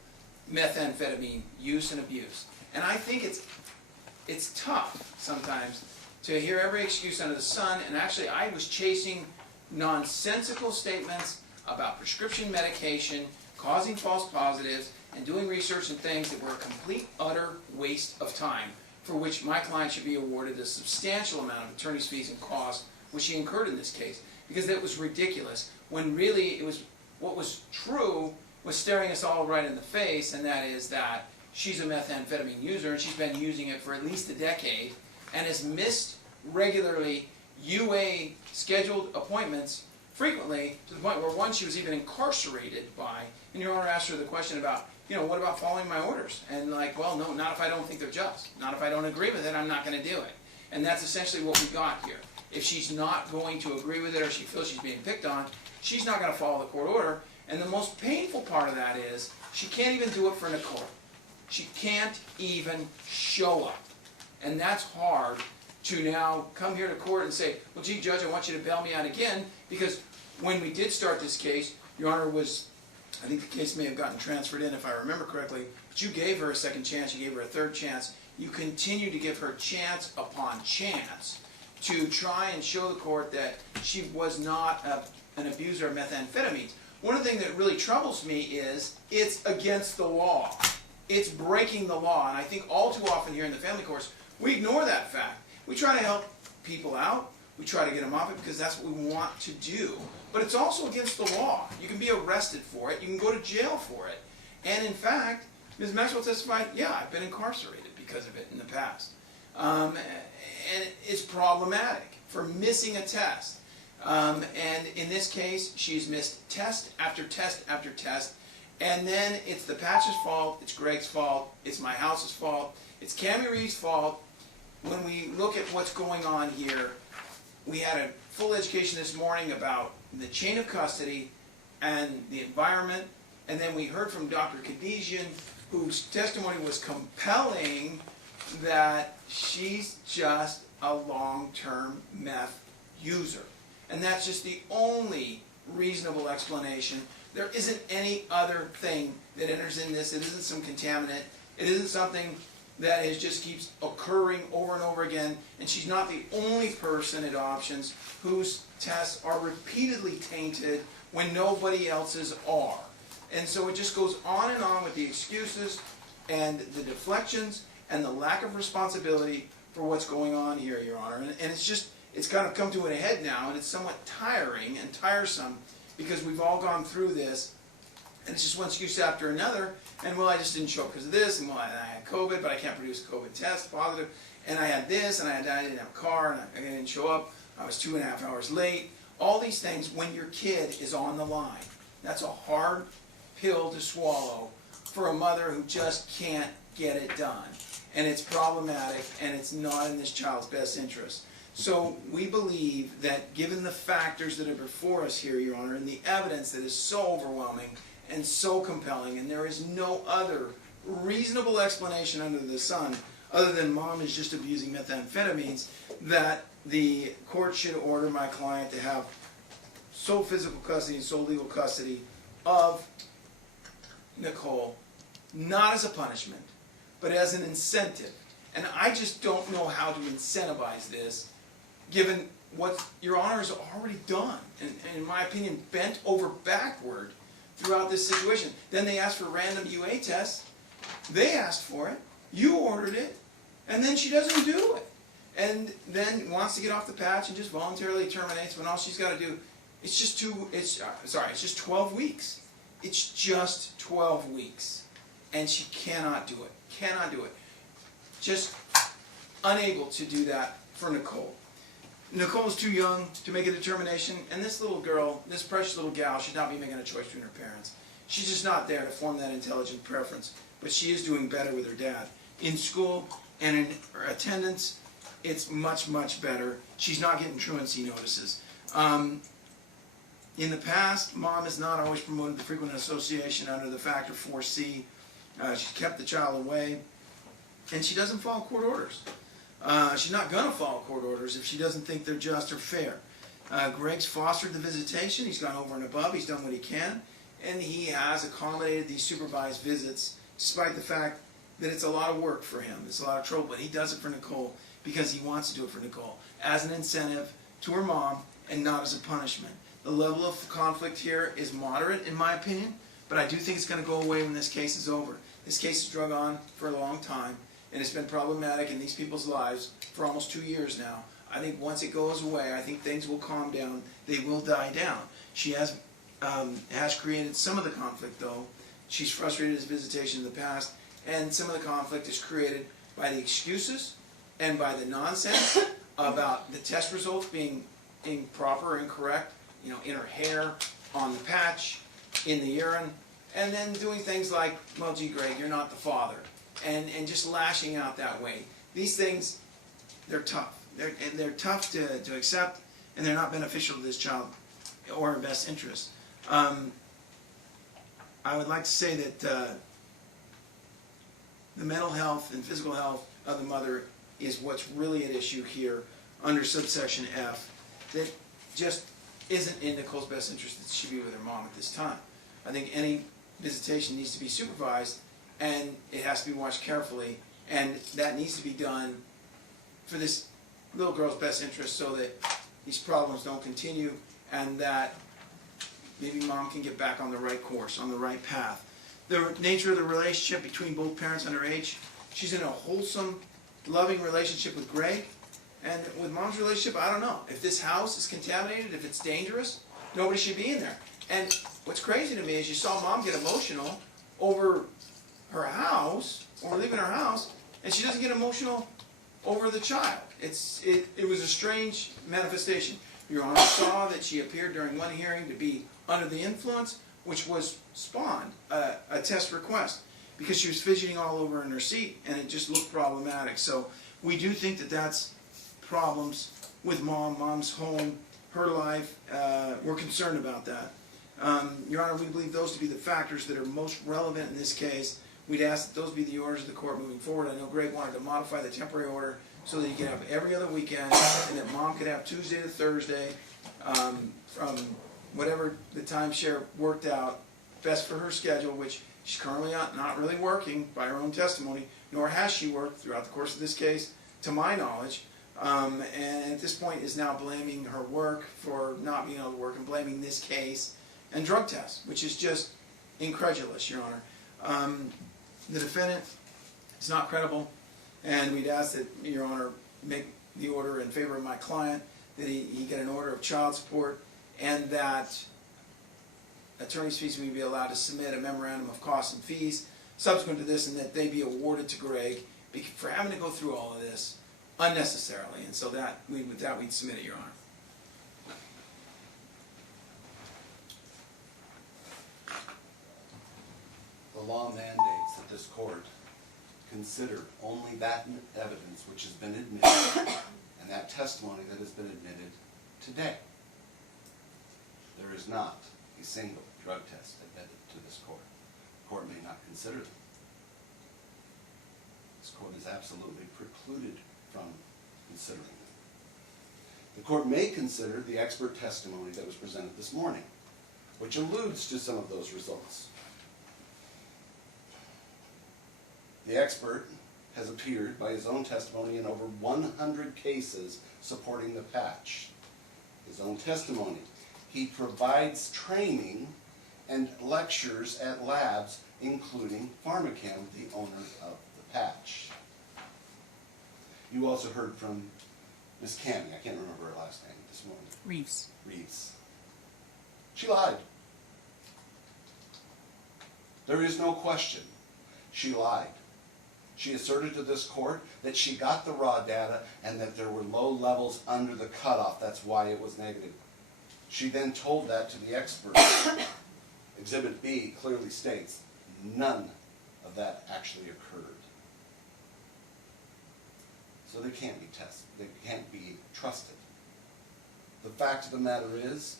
methamphetamine use and abuse. And I think it's tough sometimes to hear every excuse under the sun, and actually I was chasing nonsensical statements about prescription medication, causing false positives, and doing research and things that were a complete, utter waste of time, for which my client should be awarded a substantial amount of attorney's fees and costs, which he incurred in this case, because that was ridiculous, when really it was, what was true was staring us all right in the face, and that is that she's a methamphetamine user, and she's been using it for at least a decade, and has missed regularly UA scheduled appointments frequently, to the point where once she was even incarcerated by, and Your Honor asked her the question about, what about following my orders? And like, well, no, not if I don't think they're just. Not if I don't agree with it, I'm not going to do it. And that's essentially what we got here. If she's not going to agree with it, or she feels she's being picked on, she's not going to follow the court order. And the most painful part of that is, she can't even do it for Nicole. She can't even show up. And that's hard to now come here to court and say, well, gee, Judge, I want you to bail me out again, because when we did start this case, Your Honor was, I think the case may have gotten transferred in if I remember correctly, but you gave her a second chance, you gave her a third chance, you continue to give her chance upon chance to try and show the court that she was not an abuser of methamphetamines. One of the things that really troubles me is, it's against the law. It's breaking the law, and I think all too often here in the family courts, we ignore that fact. We try to help people out, we try to get them off it because that's what we want to do. But it's also against the law. You can be arrested for it, you can go to jail for it. And in fact, Ms. Maxwell testified, yeah, I've been incarcerated because of it in the past. And it's problematic for missing a test. And in this case, she's missed test after test after test. And then it's the patch's fault, it's Greg's fault, it's my house's fault, it's Cammie Reed's fault. When we look at what's going on here, we had a full education this morning about the chain of custody and the environment. And then we heard from Dr. Kadesian, whose testimony was compelling, that she's just a long-term meth user. And that's just the only reasonable explanation. There isn't any other thing that enters in this. It isn't some contaminant. It isn't something that just keeps occurring over and over again. And she's not the only person at Options whose tests are repeatedly tainted when nobody else's are. And so it just goes on and on with the excuses and the deflections and the lack of responsibility for what's going on here, Your Honor. And it's kind of come to a head now, and it's somewhat tiring and tiresome because we've all gone through this, and it's just one excuse after another. And well, I just didn't show up because of this, and well, I had COVID, but I can't produce a COVID test positive, and I had this, and I didn't have a car, and I didn't show up. I was 2.5 hours late. All these things when your kid is on the line. That's a hard pill to swallow for a mother who just can't get it done. And it's problematic, and it's not in this child's best interest. So we believe that given the factors that are before us here, Your Honor, and the evidence that is so overwhelming and so compelling, and there is no other reasonable explanation under the sun other than mom is just abusing methamphetamines, that the court should order my client to have sole physical custody and sole legal custody of Nicole, not as a punishment, but as an incentive. And I just don't know how to incentivize this, given what Your Honor has already done, and in my opinion, bent over backward throughout this situation. Then they asked for random UA tests. They asked for it. You ordered it. And then she doesn't do it. And then wants to get off the patch and just voluntarily terminates when all she's got to do, it's just 12 weeks. It's just 12 weeks. And she cannot do it. Cannot do it. Just unable to do that for Nicole. Nicole's too young to make a determination, and this little girl, this precious little gal, should not be making a choice between her parents. She's just not there to form that intelligent preference, but she is doing better with her dad. In school and in her attendance, it's much, much better. She's not getting truancy notices. In the past, mom has not always promoted the frequent association under the factor 4C. She's kept the child away, and she doesn't follow court orders. She's not going to follow court orders if she doesn't think they're just or fair. Greg's fostered the visitation. He's gone over and above. He's done what he can. And he has accommodated these supervised visits, despite the fact that it's a lot of work for him. It's a lot of trouble. But he does it for Nicole because he wants to do it for Nicole, as an incentive to her mom and not as a punishment. The level of conflict here is moderate, in my opinion, but I do think it's going to go away when this case is over. This case has drug on for a long time, and it's been problematic in these people's lives for almost 2 years now. I think once it goes away, I think things will calm down. They will die down. She has created some of the conflict, though. She's frustrated his visitation in the past, and some of the conflict is created by the excuses and by the nonsense about the test results being improper or incorrect, you know, in her hair, on the patch, in the urine, and then doing things like, well, gee, Greg, you're not the father, and just lashing out that way. These things, they're tough. They're tough to accept, and they're not beneficial to this child or her best interest. I would like to say that the mental health and physical health of the mother is what's really at issue here under subsection F, that just isn't in Nicole's best interest that she be with her mom at this time. I think any visitation needs to be supervised, and it has to be watched carefully, and that needs to be done for this little girl's best interest so that these problems don't continue, and that maybe mom can get back on the right course, on the right path. The nature of the relationship between both parents under age, she's in a wholesome, loving relationship with Greg, and with mom's relationship, I don't know. If this house is contaminated, if it's dangerous, nobody should be in there. And what's crazy to me is you saw mom get emotional over her house or leaving her house, and she doesn't get emotional over the child. It was a strange manifestation. Your Honor saw that she appeared during one hearing to be under the influence, which was spawned a test request because she was fidgeting all over in her seat, and it just looked problematic. So we do think that that's problems with mom's home, her life. We're concerned about that. Your Honor, we believe those to be the factors that are most relevant in this case. We'd ask that those be the orders of the court moving forward. I know Greg wanted to modify the temporary order so that he could have every other weekend, and that mom could have Tuesday to Thursday, from whatever the timeshare worked out best for her schedule, which she's currently not really working by her own testimony, nor has she worked throughout the course of this case, to my knowledge. And at this point is now blaming her work for not being able to work and blaming this case and drug tests, which is just incredulous, Your Honor. The defendant is not credible, and we'd ask that Your Honor make the order in favor of my client, that he get an order of child support, and that attorney's fees may be allowed to submit a memorandum of costs and fees subsequent to this, and that they be awarded to Greg for having to go through all of this unnecessarily. And so with that we'd submit it, Your Honor. The law mandates that this court consider only that evidence which has been admitted and that testimony that has been admitted today. There is not a single drug test admitted to this court. The court may not consider them. This court is absolutely precluded from considering them. The court may consider the expert testimony that was presented this morning, which alludes to some of those results. The expert has appeared by his own testimony in over 100 cases supporting the patch. His own testimony. He provides training and lectures at labs, including Pharmachem, the owner of the patch. You also heard from Miss Cammie, I can't remember her last name this morning. Reeves. She lied. There is no question. She lied. She asserted to this court that she got the raw data and that there were low levels under the cutoff. That's why it was negative. She then told that to the expert. Exhibit B clearly states none of that actually occurred. So they can't be tested. They can't be trusted. The fact of the matter is,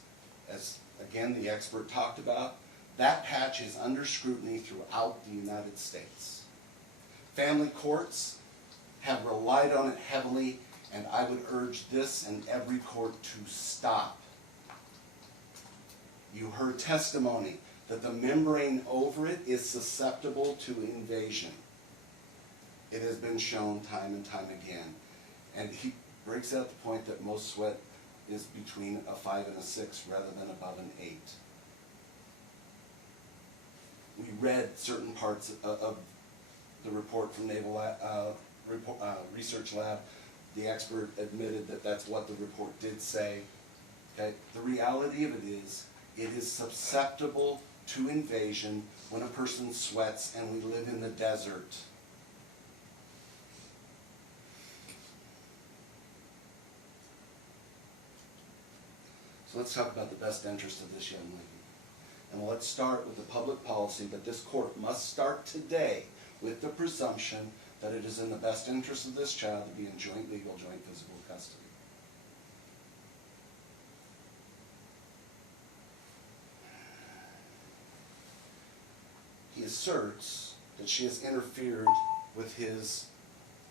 as again the expert talked about, that patch is under scrutiny throughout the United States. Family courts have relied on it heavily, and I would urge this and every court to stop. You heard testimony that the membrane over it is susceptible to invasion. It has been shown time and time again. And he breaks out the point that most sweat is between a 5 and a 6 rather than above an 8. We read certain parts of the report from Naval Research Lab. The expert admitted that that's what the report did say. Okay? The reality of it is susceptible to invasion when a person sweats and we live in the desert. So let's talk about the best interest of this young lady. And let's start with the public policy that this court must start today with the presumption that it is in the best interest of this child to be in joint legal, joint physical custody. He asserts that she has interfered with his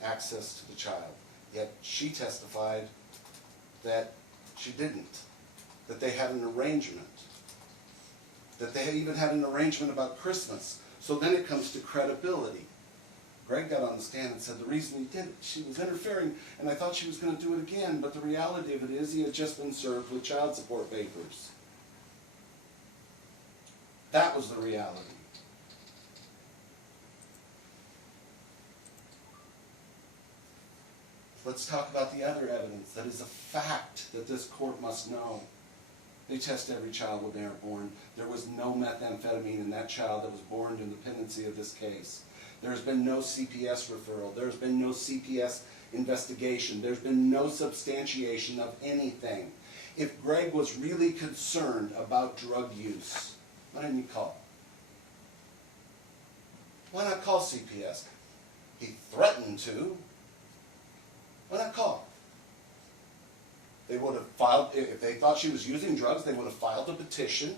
access to the child, yet she testified that she didn't, that they had an arrangement, that they even had an arrangement about Christmas. So then it comes to credibility. Greg got on the stand and said the reason he did it, she was interfering and I thought she was going to do it again, but the reality of it is he had just been served with child support papers. That was the reality. Let's talk about the other evidence that is a fact that this court must know. They test every child when they are born. There was no methamphetamine in that child that was born in the pendency of this case. There's been no CPS referral. There's been no CPS investigation. There's been no substantiation of anything. If Greg was really concerned about drug use, why didn't he call? Why not call CPS? He threatened to. Why not call? They would have filed, if they thought she was using drugs, they would have filed a petition.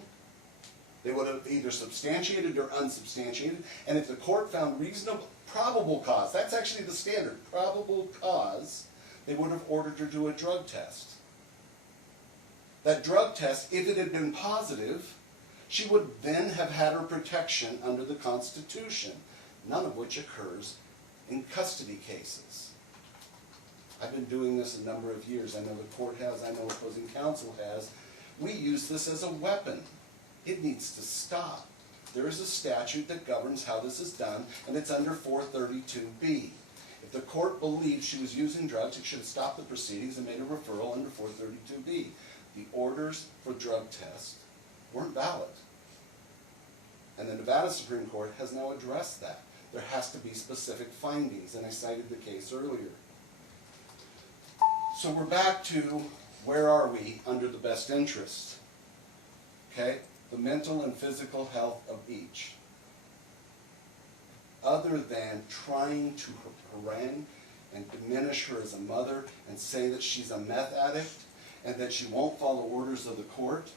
They would have either substantiated or unsubstantiated. And if the court found reasonable, probable cause, that's actually the standard, probable cause, they would have ordered her to do a drug test. That drug test, if it had been positive, she would then have had her protection under the Constitution, none of which occurs in custody cases. I've been doing this a number of years. I know the court has, I know opposing counsel has. We use this as a weapon. It needs to stop. There is a statute that governs how this is done, and it's under 432B. If the court believed she was using drugs, it should have stopped the proceedings and made a referral under 432B. The orders for drug tests weren't valid. And the Nevada Supreme Court has now addressed that. There has to be specific findings, and I cited the case earlier. So we're back to where are we under the best interest? Okay? The mental and physical health of each. Other than trying to harangue and diminish her as a mother and say that she's a meth addict and that she won't follow orders of the court,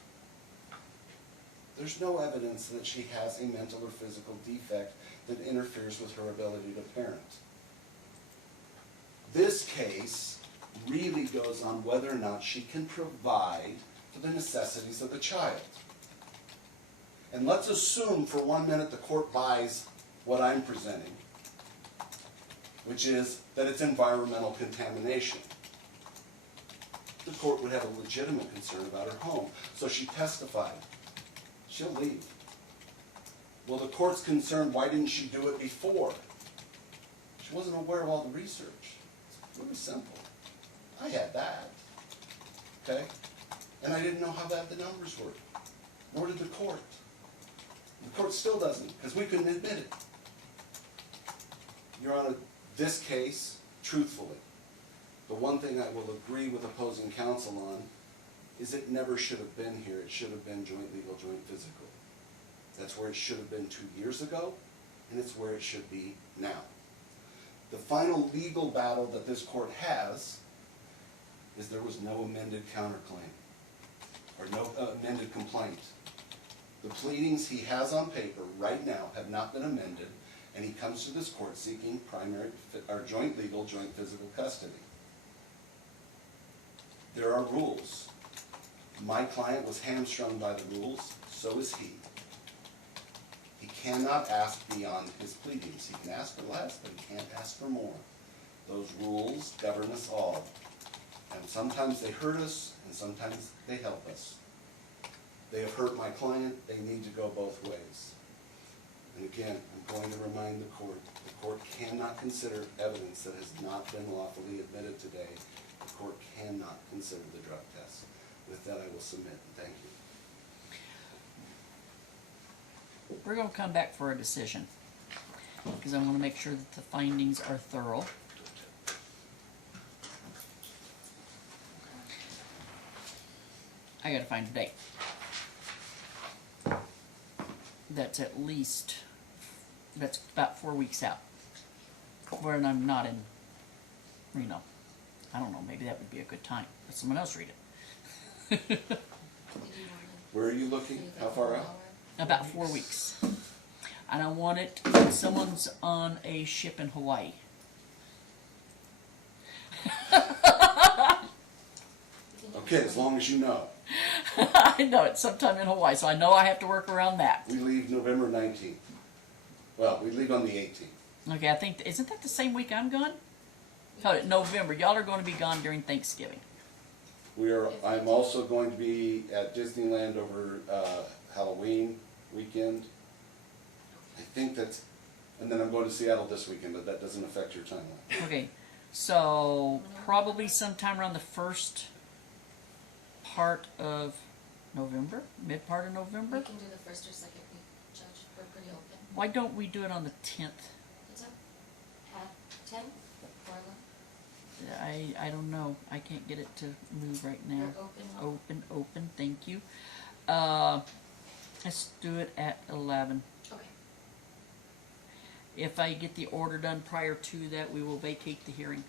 there's no evidence that she has a mental or physical defect that interferes with her ability to parent. This case really goes on whether or not she can provide for the necessities of the child. And let's assume for 1 minute the court buys what I'm presenting, which is that it's environmental contamination. The court would have a legitimate concern about her home. So she testified. She'll leave. Well, the court's concerned, why didn't she do it before? She wasn't aware of all the research. It's really simple. I had that. Okay? And I didn't know how bad the numbers were. Nor did the court. The court still doesn't, because we couldn't admit it. Your Honor, this case, truthfully, the one thing I will agree with opposing counsel on is it never should have been here. It should have been joint legal, joint physical. That's where it should have been 2 years ago, and it's where it should be now. The final legal battle that this court has is there was no amended counterclaim, or no amended complaint. The pleadings he has on paper right now have not been amended, and he comes to this court seeking primary, or joint legal, joint physical custody. There are rules. My client was hamstrung by the rules, so is he. He cannot ask beyond his pleadings. He can ask for less, but he can't ask for more. Those rules govern us all. And sometimes they hurt us, and sometimes they help us. They have hurt my client. They need to go both ways. And again, I'm going to remind the court cannot consider evidence that has not been lawfully admitted today. The court cannot consider the drug test. With that, I will submit, and thank you. We're going to come back for a decision, because I want to make sure that the findings are thorough. I got to find a date. That's at least, that's about 4 weeks out, when I'm not in Reno. I don't know, maybe that would be a good time. Let someone else read it. Where are you looking? How far out? About 4 weeks. And I want it when someone's on a ship in Hawaii. Okay, as long as you know. I know it's sometime in Hawaii, so I know I have to work around that. We leave November 19th. Well, we leave on the 18th. Okay, I think, isn't that the same week I'm gone? Oh, November. Y'all are going to be gone during Thanksgiving. I'm also going to be at Disneyland over Halloween weekend. I think that's, and then I'm going to Seattle this weekend, but that doesn't affect your timeline. Okay, so probably sometime around the first part of November, mid part of November. We can do the first or second week, Judge. We're pretty open. Why don't we do it on the 10th? It's I don't know. I can't get it to move right now. You're open. Open, thank you. Let's do it at 11. Okay. If I get the order done prior to that, we will vacate the hearing.